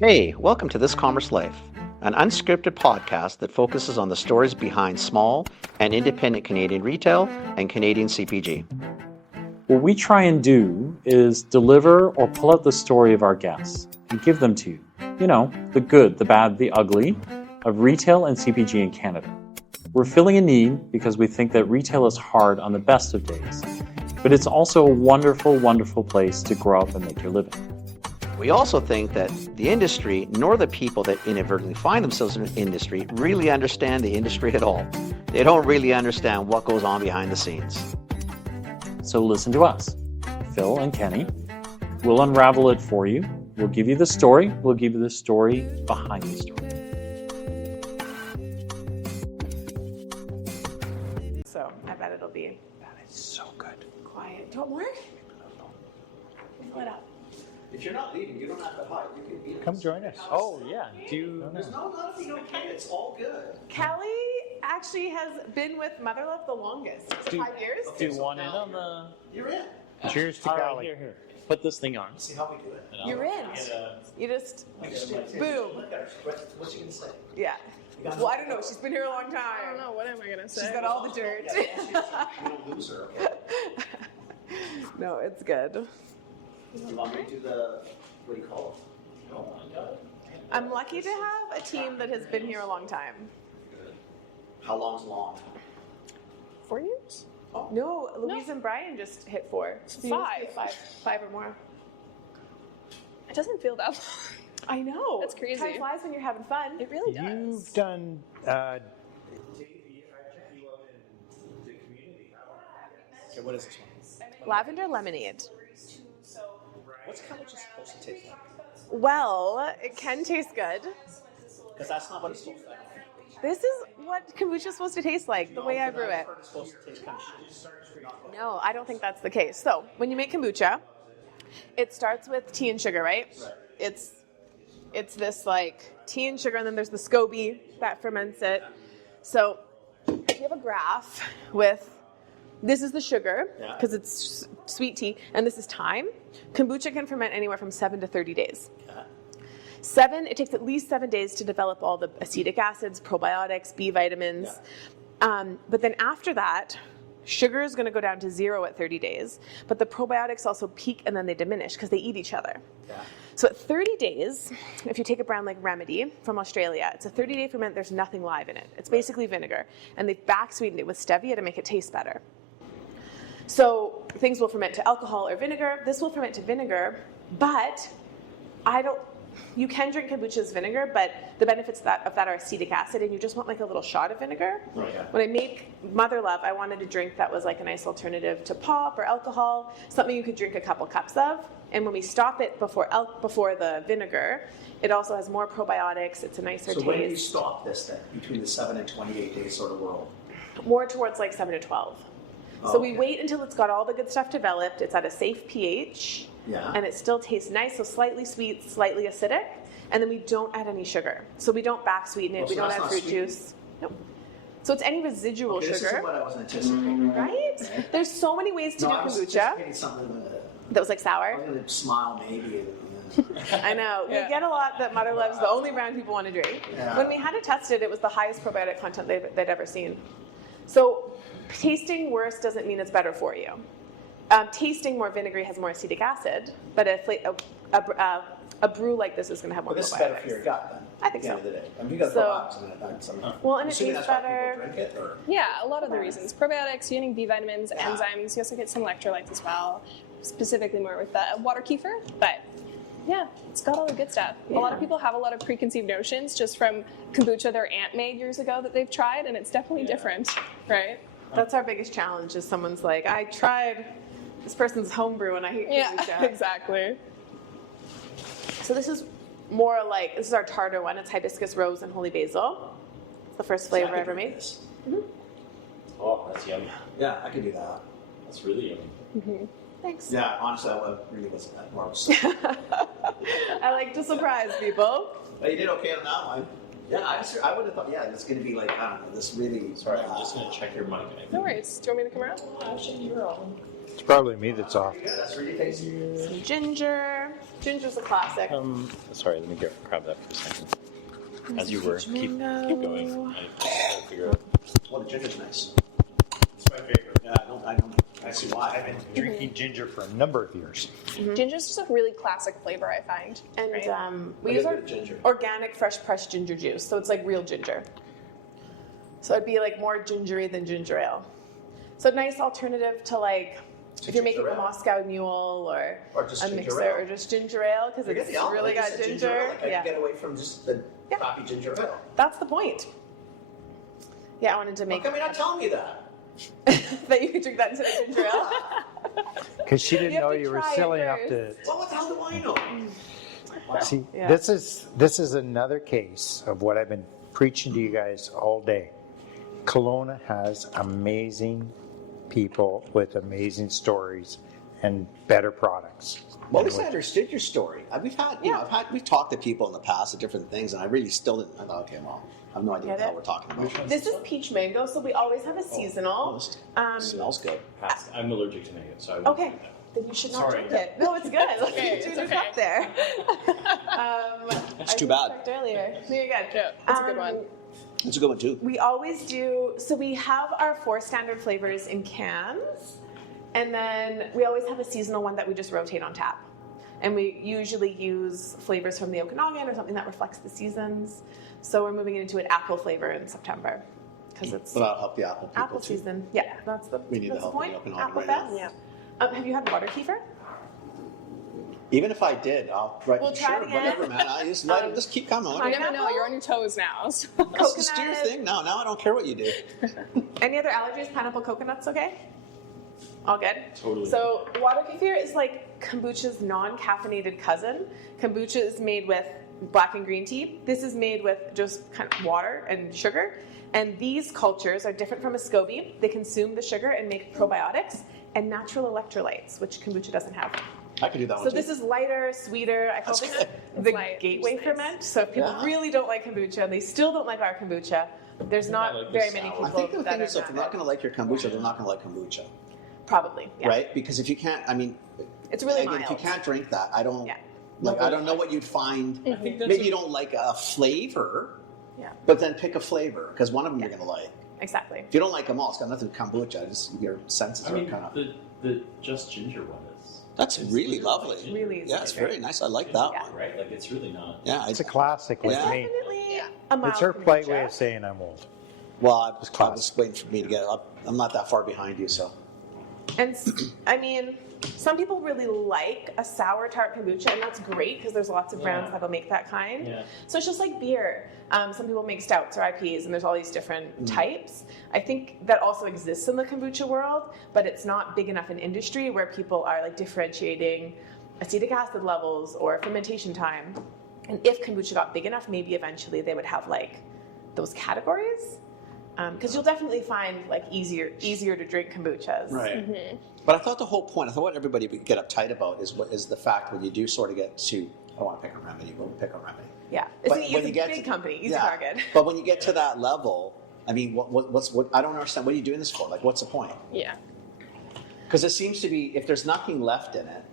Hey, welcome to This Commerce Life, an unscripted podcast that focuses on the stories behind small and independent Canadian retail and Canadian CPG. What we try and do is deliver or pull out the story of our guests and give them to you. You know, the good, the bad, the ugly of retail and CPG in Canada. We're filling a need because we think that retail is hard on the best of days, but it's also a wonderful, wonderful place to grow up and make your living. We also think that the industry, nor the people that inadvertently find themselves in the industry, really understand the industry at all. They don't really understand what goes on behind the scenes. So listen to us, Phil and Kenny. We'll unravel it for you. We'll give you the story. We'll give you the story behind the story. So I bet it'll be That is so good. quiet. Do you want more? What up? If you're not leaving, you don't have to hide. You can eat. Come join us. Oh, yeah. Do you... There's not if you don't care. It's all good. Kelly actually has been with MotherLove the longest. 5 years? Do you want in on the... You're in. Cheers to All right, Cali. here. Put this thing on. See how we do it. You're in. You just, boom. What's she gonna say? Yeah. Well, I don't know. She's been here a long time. I don't know. What am I going to say? She's got all the dirt. You don't lose her. Okay. No, it's good. You want me to do the what do you call it? Oh my god. I'm lucky to have a team that has been here a long time. How long's long? 4 years? No, Louise and Brian just hit 4. So you must be five or more. It doesn't feel that long. I know. That's crazy. Time flies when you're having fun. It really does. You've done. Okay, what is this one? Lavender lemonade. What's kombucha supposed to taste like? Well, it can taste good. Because that's not what it's supposed to taste like. This is what kombucha is supposed to taste like, the way I brew it. It's supposed to taste kind of shitty. No, I don't think that's the case. So, when you make kombucha, it starts with tea and sugar, right? It's this like tea and sugar, and then there's the SCOBY that ferments it. So, you have a graph with this is the sugar because it's sweet tea, and this is time. Kombucha can ferment anywhere from 7 to 30 days. It takes at least 7 days to develop all the acetic acids, probiotics, B vitamins. But then after that, sugar is going to go down to 0 at 30 days. But the probiotics also peak and then they diminish because they eat each other. So at 30 days, if you take a brand like Remedy from Australia, it's a 30-day ferment. There's nothing live in it. It's basically vinegar. And they've back-sweetened it with stevia to make it taste better. So things will ferment to alcohol or vinegar. This will ferment to vinegar, but you can drink kombucha as vinegar, but the benefits of that are acetic acid, and you just want like a little shot of vinegar. When I make MotherLove, I wanted a drink that was like a nice alternative to pop or alcohol, something you could drink a couple cups of. And when we stop it before the vinegar, it also has more probiotics. It's a nicer taste. So when do you stop this then, between the 7 and 28 day sort of world? More towards like 7 to 12. So we wait until it's got all the good stuff developed. It's at a safe pH, and it still tastes nice, so slightly sweet, slightly acidic, and then we don't add any sugar. So we don't back sweeten it. We don't add fruit juice. Nope. So it's any residual sugar. This isn't what I was anticipating. Right? There's so many ways to do I was kombucha. anticipating something That was like I sour. was going to smile maybe. I know. We get a lot that MotherLove's the only brand people want to drink. When we had it tested, it was the highest probiotic content they'd ever seen. So tasting worse doesn't mean it's better for you. Tasting more vinegary has more acetic acid, but a brew like this is going to have more But this probiotics. is better for your gut then. I think at the so. end of the day. I mean, you got to So- probiotics in it. Well, and it Assuming tastes that's why better. people drink it, or? Yeah, a lot of the reasons. Probiotics, you're getting B vitamins, enzymes. You also get some electrolytes as well, specifically more with the water kefir. But yeah, it's got all the good stuff. A lot of people have a lot of preconceived notions just from kombucha their aunt made years ago that they've tried, and it's definitely different, right? That's our biggest challenge is someone's like, I tried this person's homebrew and I hate kombucha. Yeah, exactly. So this is more like, this is our tartar one. It's hibiscus rose and holy basil. It's the first flavor I ever made. Oh, that's yummy. Yeah, I could do that. That's really yummy. Thanks. Yeah, honestly, I really wasn't that gross. I like to surprise people. But you did okay on that one. Yeah, I would have thought, it's going to be like, I don't know, this really... Sorry, I'm just going to check your mic. No worries. Do you want me to come around? Actually, you're on. It's probably me that's off. That's really tasty. Some ginger. Ginger's a classic. Sorry, let me grab that for a second. As you were, keep going. I figure out. Well, the ginger's nice. It's my favorite. Yeah, I see why. I've been drinking ginger for a number of years. Ginger's just a really classic flavor, I find. And right? we I use get our good ginger. organic, fresh pressed ginger juice, so it's like real ginger. So it'd be like more gingery than ginger ale. So a nice alternative to like if you're making ginger a ale? Moscow Mule or just a ginger mixer ale. or just ginger ale because it's really got ginger. Like I can get away from just the crappy ginger ale. That's the point. Yeah, I wanted to How make come you're not telling me that? that you could drink that instead of ginger ale. Because she didn't You have know to you were try it silly enough to. first. Well, what the hell do I know? Wow. See, Yeah. this is another case of what I've been preaching to you guys all day. Kelowna has amazing people with amazing stories and better products. Well, at least I understood your story. We've had, we've talked to people in the past at different things, and I really still didn't. I thought, okay, well, I have no idea what the hell we're talking about. This is peach mango, so we always have a seasonal. Smells good. I'm allergic to mango, so I won't Okay, drink that. then you should not Sorry. drink it. No, it's good. Look, okay, you it's did okay. up there. It's too bad. I checked earlier. You're good. Yeah, that's a good one. It's a good one too. We always do. So we have our 4 standard flavors in cans, and then we always have a seasonal one that we just rotate on tap. And we usually use flavors from the Okanagan or something that reflects the seasons. So we're moving into an apple flavor in September because it's But I'll help the apple people apple too. season. Yeah, that's the We need the that's help the of point. the Okanagan Apple right Fest. now. Yeah. Have you had water kefir? Even if I did, I'll write We'll try sure, it again. whatever, man. I just let it just keep coming. You Whatever. never know, you're on your toes now. So. Just do your thing now. Now I don't care what you do. Any other allergies? Pineapple, coconuts, okay? All good? Totally. So water kefir is like kombucha's non-caffeinated cousin. Kombucha is made with black and green tea. This is made with just kind of water and sugar. And these cultures are different from a SCOBY. They consume the sugar and make probiotics and natural electrolytes, which kombucha doesn't have. I could do that one So too. this is lighter, sweeter. I call That's this good. the light, gateway it's nice. ferment. So if people Yeah. really don't like kombucha and they still don't like our kombucha, there's not like very the many sour. people I think the that thing are is, if they're not going to like your kombucha, they're not going to like kombucha, probably, yeah. right? Because if you can't, I mean, It's really again, mild. if you can't drink that, I don't. Yeah. Like, I don't know what you'd find. I think that's Maybe you don't like a flavor, Yeah, but then pick a flavor because one of them you're going to like. exactly. If you don't like them all, it's got nothing to kombucha. Just your senses I are mean, kind of. the just ginger one is. That's it's really literally lovely. ginger. Really is Yeah, it's good. very nice. I like that Yeah. one. Right? Like it's really not. Yeah, It's a classic with Yeah. me. Definitely a mild It's her polite kombucha. way of saying I'm old. well, I was class. waiting for me to get up. I'm not that far behind you, so. And I mean, some people really like a sour tart kombucha, and that's great because there's lots of brands Yeah. that'll make that kind. Yeah. So it's just like beer. Some people make stouts or IPAs, and there's all these different types. I think that also exists in the kombucha world, but it's not big enough in industry where people are like differentiating acetic acid levels or fermentation time. And if kombucha got big enough, maybe eventually they would have like those categories. Because you'll definitely find like easier to drink kombuchas. Right. But I thought the whole point, I thought what everybody would get uptight about is the fact when you do sort of get to, I don't want to pick on Remedy, but we'll pick on Remedy. Yeah, But it's when a you get big to- company, easy Yeah. target. But when you get to that level, I mean, what I don't understand. What are you doing this for? Like, what's the point? Yeah. Because it seems to be, if there's nothing left in it,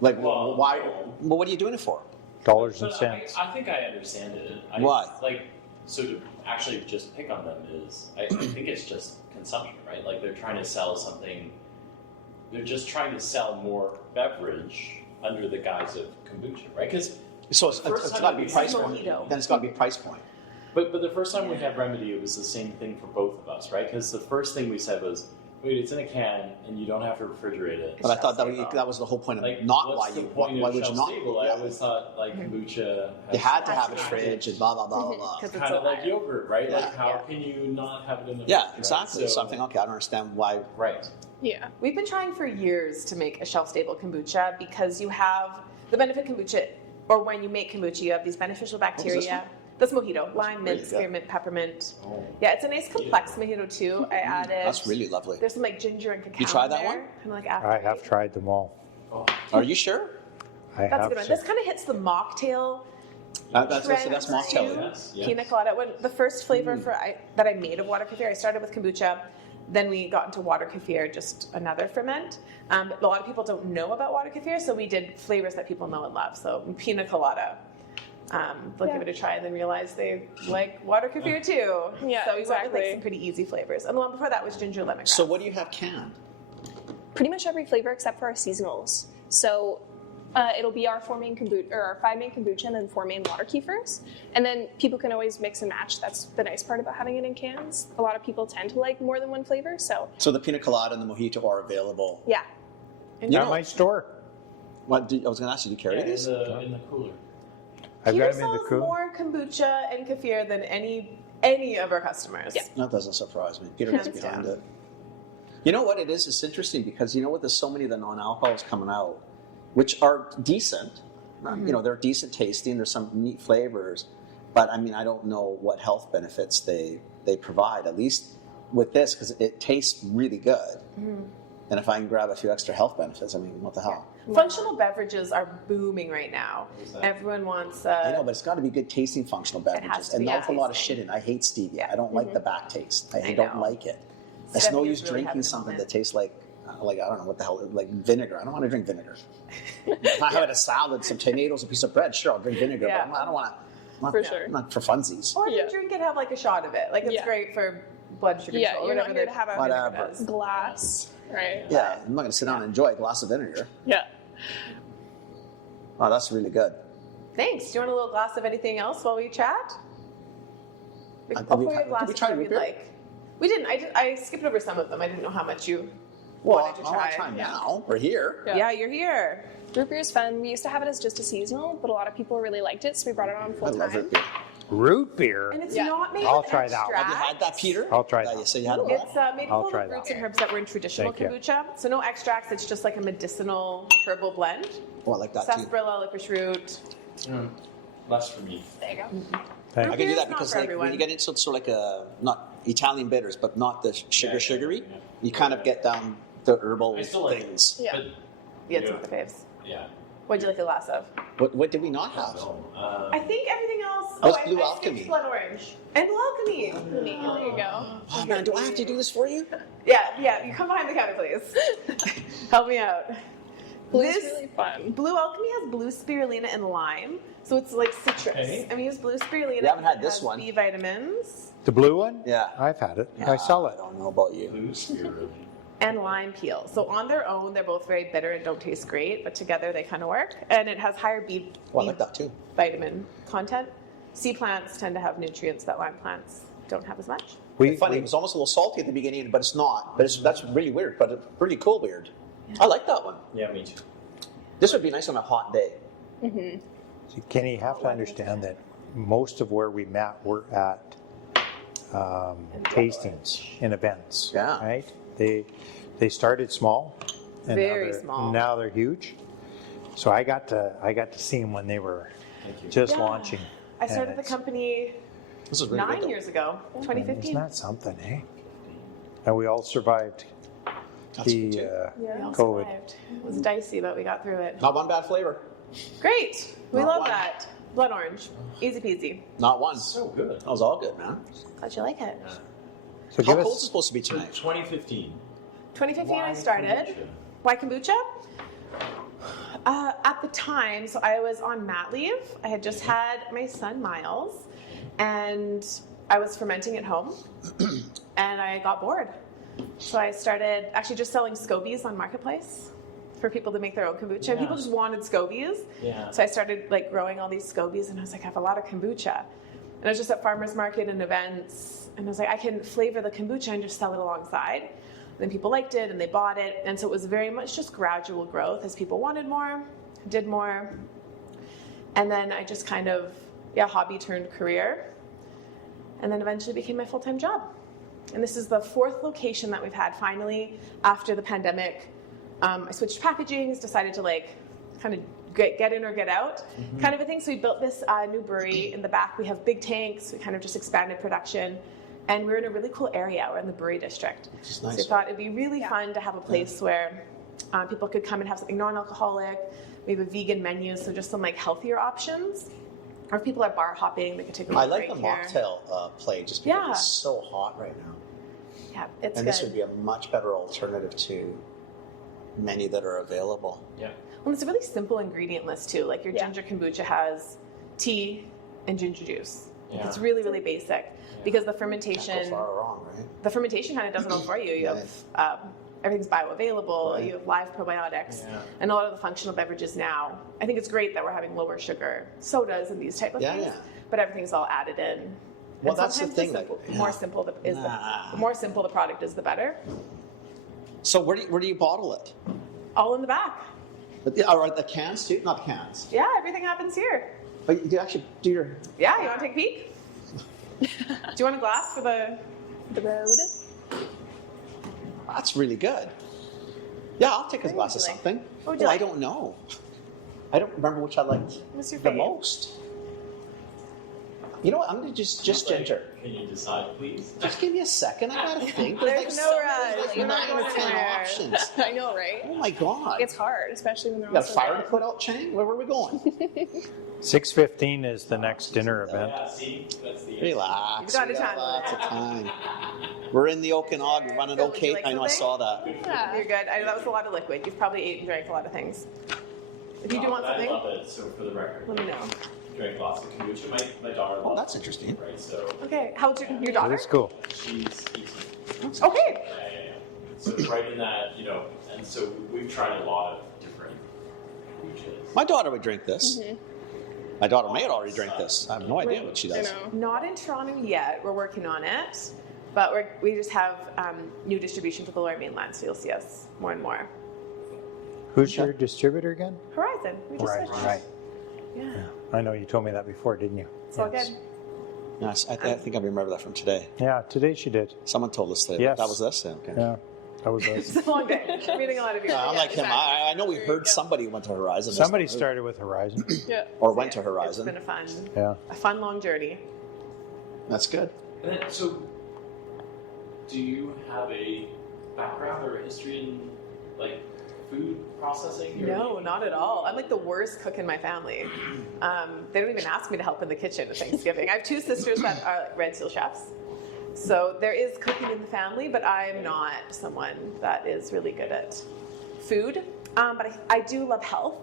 like, Well, why? Well, what are you doing it for? Dollars and But cents. I think I understand it. Why? Like, so to actually just pick on them is, I think it's just consumption, right? Like they're trying to sell something. They're just trying to sell more beverage under the guise of kombucha, right? Because So it's First got time to be we price see point. mojito. Then it's got to be price point. But the first time we had Remedy, it was the same thing for both of us, right? Because the first thing we said was, wait, it's in a can and you don't have to refrigerate it. But I thought Shelf-stable. that was the whole point of Like, not what's why the you point why of would you not? shelf-stable? I Yeah. always thought like kombucha. You had to Has have a to have fridge and blah blah blah blah blah. Because it's Kind of like alive. yogurt, right? Yeah. Like how Yeah. can you not have it in the Yeah, fridge, right? exactly. Something. Okay, I don't understand why. Right. Yeah. We've been trying for years to make a shelf-stable kombucha because you have the benefit kombucha, or when you make kombucha, you have these beneficial bacteria. That's mojito, lime, mint, really good. spearmint, peppermint. Oh. Yeah, it's a nice complex mojito too. I added. That's really lovely. There's some like ginger and cacao. You tried that in there, one? Kind of like I have after. tried them all. Oh. Are you sure? I That's a have. good one. sir. This kind of hits the mocktail. That's trend mocktail. too. Yes, yes. Pina colada. When the first flavor that I made of water kefir, I started with kombucha, Then we got into water kefir, just another ferment. But a lot of people don't know about water kefir, so we did flavors that people know and love. So pina colada. They'll give it a try and then realize they like water kefir too. Yeah, so we went with like exactly. some pretty easy flavors. And the one before that was ginger lemongrass. So what do you have canned? Pretty much every flavor except for our seasonals. So it'll be our 4 main kombucha, or our 5 main kombucha, and then 4 main water kefirs. And then people can always mix and match. That's the nice part about having it in cans. A lot of people tend to like more than one flavor. So So the pina colada and the mojito are available. yeah, You At know, my store. I was going to ask you, do you carry Yeah, these? in the cooler. I've Here got them in the sells cool. more kombucha and kefir than any of our customers. Yeah. That doesn't surprise me. Peter gets Hands behind down. it. You know what it is? It's interesting because you know what? There's so many of the non-alcohols coming out, which are decent. You know, they're decent tasting. There's some neat flavors, but I mean, I don't know what health benefits they provide. At least with this, because it tastes really good. And if I can grab a few extra health benefits, I mean, what the hell? Functional beverages are booming right now. Everyone wants. I know, but it's got to be good tasting functional has beverages, to and be not with a lot of tasting. shit in. I hate stevia. Yeah. I don't like the back taste. I I don't know. like it. It's no Stevia use is really drinking having a something moment. that tastes like I don't know what the hell, like vinegar. I don't want to drink vinegar. If I have a salad, some tomatoes, a piece of bread, sure, I'll drink vinegar. Yeah. But I don't want to. For sure. Not for funsies. Or Yeah. you drink it, have like a shot of it. Like it's Yeah. great for blood sugar yeah, control. you're not whatever here to have a Whatever. glass, right? Yeah, I'm not going to sit down and enjoy a glass of vinegar. Yeah. Oh, that's really good. Thanks. Do you want a little glass of anything else while we chat? Did I'll we pour you a did glass we of try whatever root you'd beer? like. We didn't. I skipped over some of them. I didn't know how much you Well, wanted to I try. want to try now. We're here. Yeah, you're here. Root beer is fun. We used to have it as just a seasonal, but a lot of people really liked it, so we brought it on I full love time. root beer. Root beer. And it's Yeah. not made I'll with try that one. extracts. Have you had that, Peter? I'll try that. You say you had it. It's made I'll full try of roots that. and herbs that were in traditional Thank you. kombucha. So no extracts. It's just like a medicinal herbal blend. Oh, I like that too. Sarsaparilla, licorice root. Less for me. There you go. Thank I Root can do beer that is not because for like when everyone. you get into sort of like a not Italian bitters, but not the sugary, yeah. you kind of get down the herbal I still like things. Yeah. But, Yeah, it's one of the faves. yeah. What'd you like a glass of? What did we not have? No, I think everything else. What's I Blue skipped Alchemy? Blood orange and Blue Alchemy. There you go. Oh man, do I have to do this for you? Yeah. You come behind the counter, please. Help me out. Blue's This really fun. Blue Alchemy has blue spirulina and lime, so it's like citrus. Okay. And we use blue spirulina. We haven't had because this it has one. B vitamins The blue one? Yeah. I've had it. I sell I it. don't know about you. blue spirit. and lime peel. So on their own, they're both very bitter and don't taste great, but together they kind of work. And it has higher B Oh, I like that too. vitamin content. Sea plants tend to have nutrients that lime plants don't have as much. It's funny. It was almost a little salty at the beginning, but it's not. But that's really weird. But it's pretty cool weird. I like that one. Yeah, me too. This would be nice on a hot day. See, Kenny, you have to understand that most of where we met were at tastings and events. Yeah. Right? They started small. And Very now they're, small. Now they're huge. So I got to see them when they were Thank you. just Yeah. launching. I started And the it's- company This is really 9 good. though. years ago, Isn't 2015. that something, eh? And we all survived That's the good too. We all COVID. survived. It was dicey, but we got through it. Not one bad flavor. Great. We Not love one. that. Blood orange. Easy peasy. Not one. So good. That was all good, man. Glad you like it. So How give cold is it us supposed to be tonight? 2015. 2015 I Why started. kombucha? Why kombucha? At the time, so I was on mat leave. I had just had my son Miles, and I was fermenting at home, and I got bored. So I started actually just selling scobies on Marketplace for people to make their own kombucha. Yeah. People just wanted scobies. Yeah. So I started like growing all these scobies, and I was like, I have a lot of kombucha. And I was just at farmers market and events, and I was like, I can flavor the kombucha and just sell it alongside. Then people liked it and they bought it, and so it was very much just gradual growth as people wanted more, did more, and then I just kind of hobby turned career, and then eventually became my full-time job. And this is the 4th location that we've had finally after the pandemic. I switched packagings, decided to like kind of get in or get out kind of a thing. So we built this new brewery in the back. We have big tanks. We kind of just expanded production. And we're in a really cool area. We're in the brewery district. is So nice. we thought it'd be really fun to have a place where people could come and have something non-alcoholic. We have a vegan menu, so just some like healthier options. Or if people are bar hopping, they could take a I little like break the here. mocktail play just because Yeah. it's so hot right now. Yeah, it's And good. this would be a much better alternative to many that are available. Yeah. Well, it's a really simple ingredient list too. Like your Yeah. ginger kombucha has tea and ginger juice. Yeah. It's really, really basic because the Can't fermentation, go far wrong, right? kind of does it all for you. You have everything's bioavailable. Right. You have live probiotics, Yeah. and a lot of the functional beverages now. I think it's great that we're having lower sugar sodas and these type of Yeah, things, yeah. but everything's all added in. Well, And that's the sometimes thing, like, the more simple the more simple the product is, the better. So where do you bottle it? All in the back. Or the cans too? Not the cans. Yeah, everything happens here. But you do actually do your. Yeah, you want to take a peek? Do you want a glass for the road. That's really good. Yeah, I'll take a What glass would of you like? something. What would you like? I don't know. I don't remember which I liked What's your the favorite? most. You know what? I'm gonna just ginger. Can you decide, please? Just give me a second. I gotta think. There's no rush. Like We're not 9 going or 10 anywhere. options. I know, right? Oh my god! It's hard, especially when they're You got a also fire to red. put out, Chang? Where were we going? 6:15 is the next dinner event. Yeah, see? That's the Relax. You've got we a time lots of limit. time. We're in the Okanagan. We're running Phil, would you okay. like I know. I something? saw that. Yeah. You're good. I know that was a lot of liquid. You've probably ate and drank a lot of things. If you do want I something, love it. So for the record, let me know. drink lots of kombucha. My daughter Oh, loves that's interesting. it, right? So Okay, how old's your It daughter? is cool. she's 18. Okay. Yeah. So it's right in that, and so we've tried a lot of different kombuchas. My daughter would drink this. My daughter may have already drank this. I have no idea what she I does. know. Not in Toronto yet. We're working on it, but we just have new distribution to the Lower Mainland, so you'll see us more and more. Who's your distributor again? Horizon. We just Right, switched. right. Yeah. I know you told me that before, didn't you? It's all Yes. good. Yes, I think I remember that from today. Yeah, today she did. Someone told us that. Yes. That was this. Okay. Yeah, that was It's us. a long day. Reading a lot of your. I'm like him. exactly. I know we There heard you go. somebody went to Horizon. Somebody started with Horizon. Yeah. Or went to It's Horizon. been Yeah. a fun long journey. That's good. And then, so, do you have a background or a history in like food processing? or No, anything? not at all. I'm like the worst cook in my family. They don't even ask me to help in the kitchen at Thanksgiving. I have two sisters that are like Red Seal chefs. So there is cooking in the family, but I'm not someone that is really good at food. But I do love health.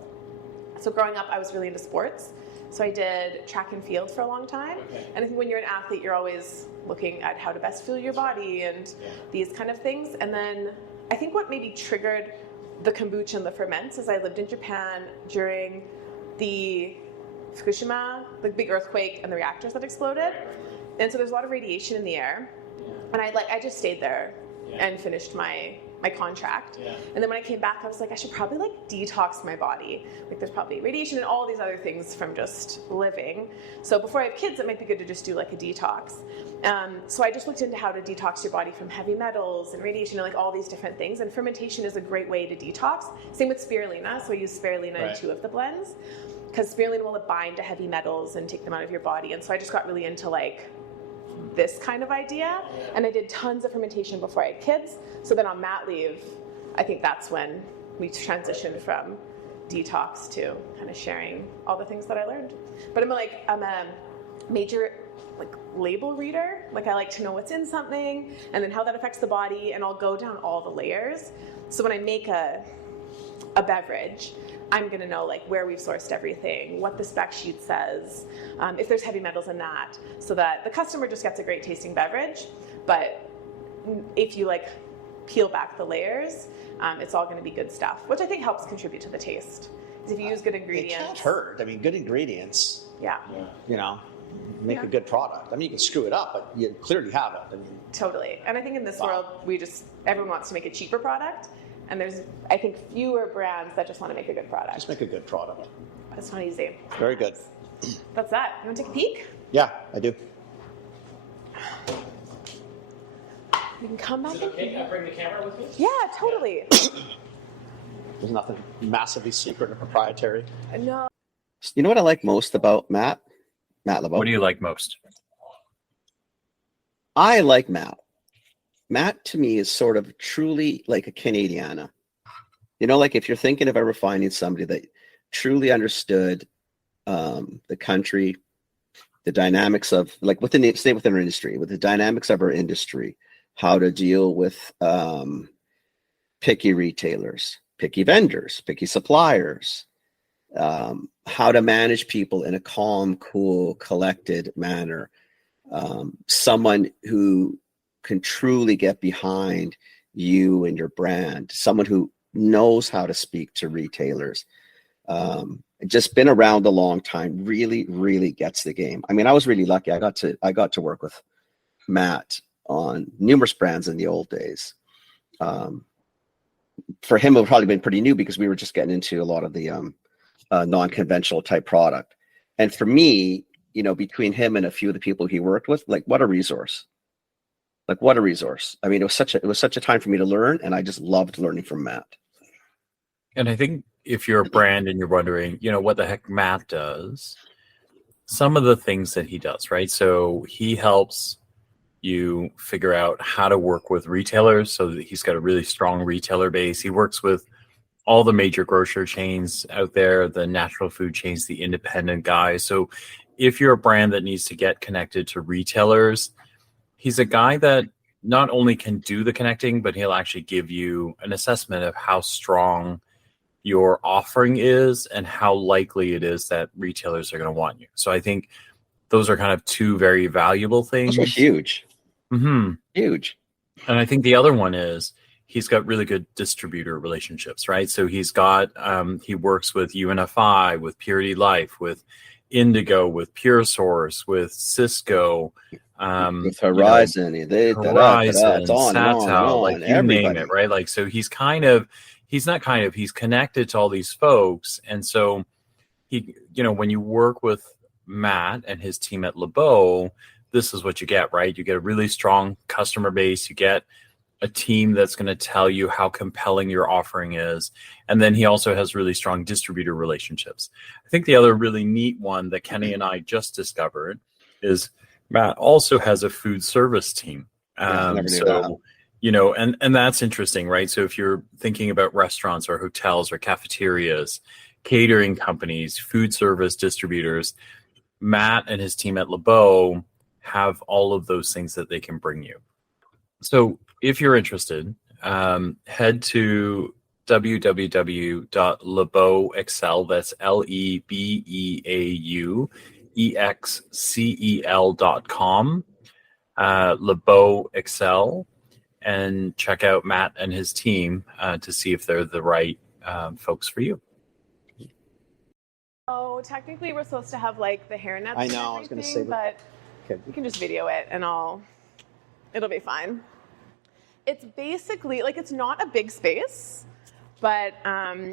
So growing up, I was really into sports. So I did track and field for a long time. Okay. And I think when you're an athlete, you're always looking at how to best fuel your body and these kind of things. And then I think what maybe triggered the kombucha and the ferments is I lived in Japan during the Fukushima, the big earthquake and the reactors that exploded. And so there's a lot of radiation in the air. And I just stayed there and finished my contract. Yeah. And then when I came back, I was like, I should probably like detox my body. Like there's probably radiation and all these other things from just living. So before I have kids, it might be good to just do like a detox. So I just looked into how to detox your body from heavy metals and radiation and like all these different things. And fermentation is a great way to detox. Same with spirulina. So I use spirulina in 2 of the blends because spirulina will bind to heavy metals and take them out of your body. And so I just got really into like this kind of idea. And I did tons of fermentation before I had kids. So then on mat leave, I think that's when we transitioned from detox to kind of sharing all the things that I learned. But I'm a major like label reader. Like I like to know what's in something and then how that affects the body, and I'll go down all the layers. So when I make a beverage, I'm going to know like where we've sourced everything, what the spec sheet says, if there's heavy metals in that, so that the customer just gets a great tasting beverage. But if you like peel back the layers, it's all going to be good stuff, which I think helps contribute to the taste. Because if you use good It ingredients, can't hurt. I mean, good ingredients, yeah, make Yeah. a good product. I mean, you can screw it up, but you clearly have it. I mean, totally. And I think in this Wow. world, everyone wants to make a cheaper product, and there's I think fewer brands that just want to make a good product. just make a good product. It's not easy. Very good. That's that. You want to take a peek? Yeah, I do. You can come back. Is it okay? Can I bring the camera with me? Yeah, totally. There's nothing massively secret or proprietary. No. You know what I like most about Matt LeBeau? What do you like most? I like Matt. Matt to me is sort of truly like a Canadiana. Like if you're thinking of ever finding somebody that truly understood the country, the dynamics of like stay within our industry, with the dynamics of our industry, how to deal with picky retailers, picky vendors, picky suppliers, how to manage people in a calm, cool, collected manner. Someone who can truly get behind you and your brand, someone who knows how to speak to retailers, just been around a long time, really, really gets the game. I mean, I was really lucky. I got to work with Matt on numerous brands in the old days. For him, it would probably been pretty new because we were just getting into a lot of the non-conventional type product. And for me, you know, between him and a few of the people he worked with, like what a resource. Like what a resource. I mean, it was such a time for me to learn, and I just loved learning from Matt. And I think if you're a brand and you're wondering, you know, what the heck Matt does, some of the things that he does, right? So he helps you figure out how to work with retailers, so that he's got a really strong retailer base. He works with all the major grocery chains out there, the natural food chains, the independent guys. So if you're a brand that needs to get connected to retailers, he's a guy that not only can do the connecting, but he'll actually give you an assessment of how strong your offering is and how likely it is that retailers are going to want you. So I think those are kind of two very valuable things. Those are huge. Mm-hmm. Huge. And I think the other one is he's got really good distributor relationships, right? So he's got, he works with UNFI, with Purity Life, with Indigo, with Pure Source, with Cisco, with Horizon, Horizon, it's on and on and on. like you Everybody. name it, right? Like, so he's connected to all these folks. And so he, you know, when you work with Matt and his team at LeBeau, this is what you get, right? You get a really strong customer base. You get a team that's going to tell you how compelling your offering is. And then he also has really strong distributor relationships. I think the other really neat one that Kenny and I just discovered is Matt also has a food service team. I never knew that. You know, and that's interesting, right? So if you're thinking about restaurants or hotels or cafeterias, catering companies, food service distributors, Matt and his team at LeBeau have all of those things that they can bring you. So if you're interested, head to www.lebeauexcel, that's LEBEAUEXCEL.com, LeBeau Excel, and check out Matt and his team to see if they're the right folks for you. Oh, technically we're supposed to have like the hairnets. I know, I was going to say, but okay. you can just video it and it'll be fine. It's basically like, it's not a big space, but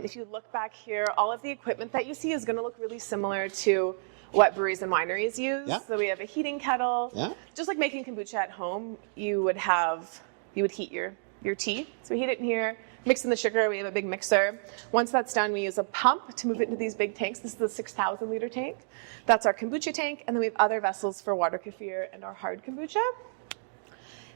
if you look back here, all of the equipment that you see is going to look really similar to what breweries and wineries use. Yeah. So we have a heating kettle. Yeah. Just like making kombucha at home, you would heat your tea. So we heat it in here, mix in the sugar. We have a big mixer. Once that's done, we use a pump to move it into these big tanks. This is the 6,000 liter tank. That's our kombucha tank. And then we have other vessels for water kefir and our hard kombucha.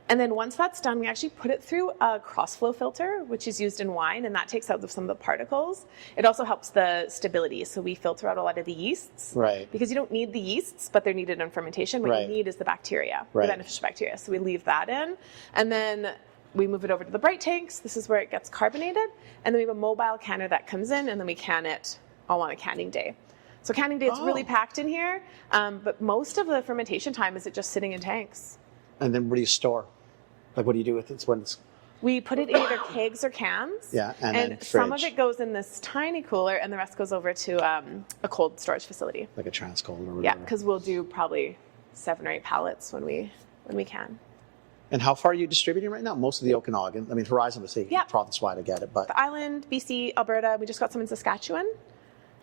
And then once that's done, we actually put it through a cross-flow filter, which is used in wine, and that takes out some of the particles. It also helps the stability, so we filter out a lot of the yeasts. Right. Because you don't need the yeasts, but they're needed in fermentation. What Right. you need is the bacteria, Right. the beneficial bacteria. So we leave that in, and then we move it over to the bright tanks. This is where it gets carbonated, and then we have a mobile canner that comes in, and then we can it all on a canning day. So canning day, it's really packed in here, but most of the fermentation time is it just sitting in tanks. And then what do you store? Like, what do you do with it when it's... We put it in either kegs or cans. Yeah, and then some of fridge. it goes in this tiny cooler, and the rest goes over to a cold storage facility. Like a transcold or whatever. Yeah, because we'll do probably 7 or 8 pallets when we can. And how far are you distributing right now? Most of the Okanagan. I mean, Horizon was saying Yeah. province-wide, I get it, but... The island, BC, Alberta. We just got some in Saskatchewan,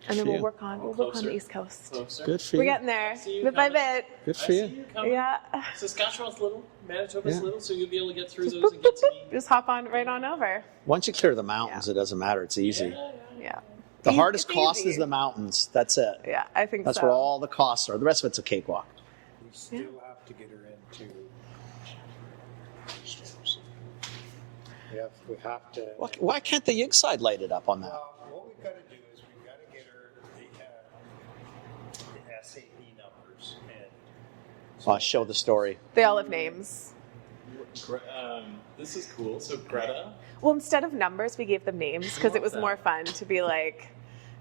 and then for we'll you. work on the East Coast. Closer. Good for We're you. getting there, See you bit by coming. bit. Good I for see you. you coming. Yeah. Saskatchewan's little, Manitoba's Yeah. little, so you'll be able to get through Just those boop, and boop, get to boop. Just hop on right on over. Once you clear the mountains, it doesn't matter. It's easy. Yeah. The It's hardest easy. cost is the mountains. That's it. Yeah, I think That's so. where all the costs are. The rest of it's a cakewalk. We still have to get her into stores. We have to. Why can't the Yig side light it up on that? What we've got to do is we've got to get her the SAP numbers and Show the story. They all have names. This is cool. So Greta. Well, instead of numbers, we gave them names because it was more fun to be like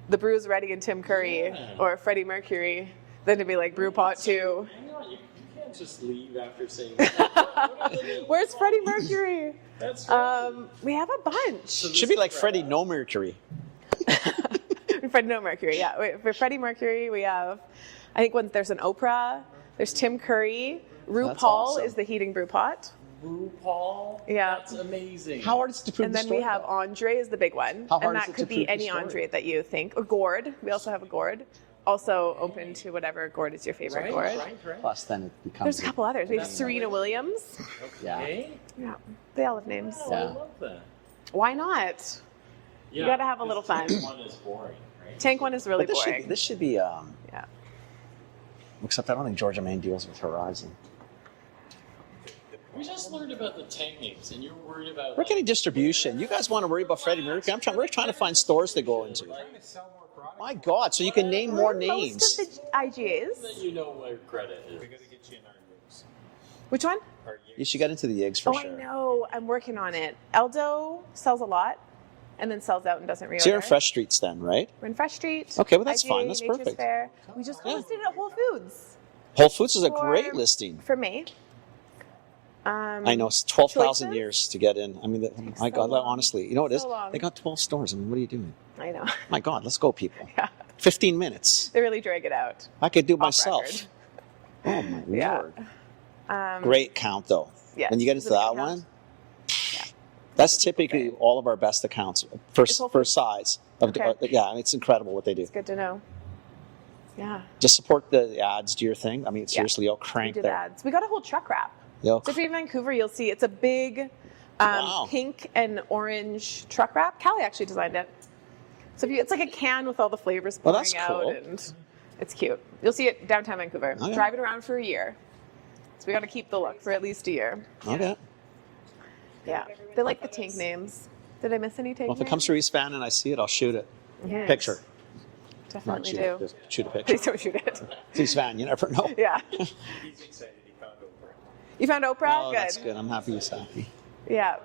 the Brews Ready and Tim Curry or Freddie Mercury than to be like Brew Pot 2. Hang on, you can't just leave after saying that. Where's Freddie Mercury? That's right. We have a bunch. Should be like Freddie No Mercury. Freddie No Mercury, yeah. Wait, for Freddie Mercury, we have, I think there's an Oprah, there's Tim Curry, RuPaul awesome. is the heating brew pot. RuPaul. Yeah. That's amazing. How hard is it to prove And the then story? we have Andre is the big one. How hard and is that it could to be prove the any story? Andre that you think. Or gourd. We also have a gourd. Also open to whatever gourd is your favorite gourd. Right. Plus, then it becomes. There's a couple others. We have Serena Williams. Okay. Yeah. They all have names. Oh, I love that. Why not? Yeah, gotta have a little fun. Tank one is boring, right? Tank one is really But boring. this should be. Yeah. Except I don't think Georgia Main deals with Horizon. We just learned about the tank names, and you're worried about. We're getting distribution. You guys want to worry about Freddie Mercury? We're trying to find stores to go into. My God! So you can name more names. Most of the IGAs. That you know where Greta is. Which one? You should get into the eggs for Oh, sure. I know. I'm working on it. Eldo sells a lot and then sells out and doesn't reorder. So you're in Fresh Streets then, right? We're in Fresh Street. Okay, well, that's IGA, fine. That's Nature's perfect. Fair. We just Yeah. listed it at Whole Foods Whole Foods is a For- great listing. for May. I know it's 12,000 choices? years to get in. I mean, my so God, long. honestly, you know what it is? So long. They got 12 stores. I mean, what are you doing? I know. My God, let's go, people. Yeah. 15 minutes. They really drag it out. I could do Off myself. record. Oh my Yeah. Lord! Great count though. Yes, When you get it's into a that big count. one, that's typically Okay. all of our best accounts for It's Whole for Foods. size. Of, Okay. yeah, it's incredible what they do. It's good to know. Yeah. Just support the ads. Do your thing. I mean, seriously, you'll We crank did there. ads. We got a whole truck wrap. You'll So if you're in Vancouver, you'll see it's a big Wow. pink and orange truck wrap. Callie actually designed it. So if it's like a can with all the flavors Oh, pouring that's out, cool. and it's cute. You'll see it downtown Vancouver. Okay. Drive it around for a year. So we got to keep the look for at least a year. Okay. Yeah, they like the tank names. Did I miss any tank Well, if it names? comes through East Van and I see it, I'll shoot it. Yes. Picture. Not Definitely shoot it. do. Just shoot a picture. Please don't shoot it. It's East Van. You never know. Yeah. He's excited he found Oprah. You found Oprah? Oh, Good. that's good. I'm happy you're happy. Yeah.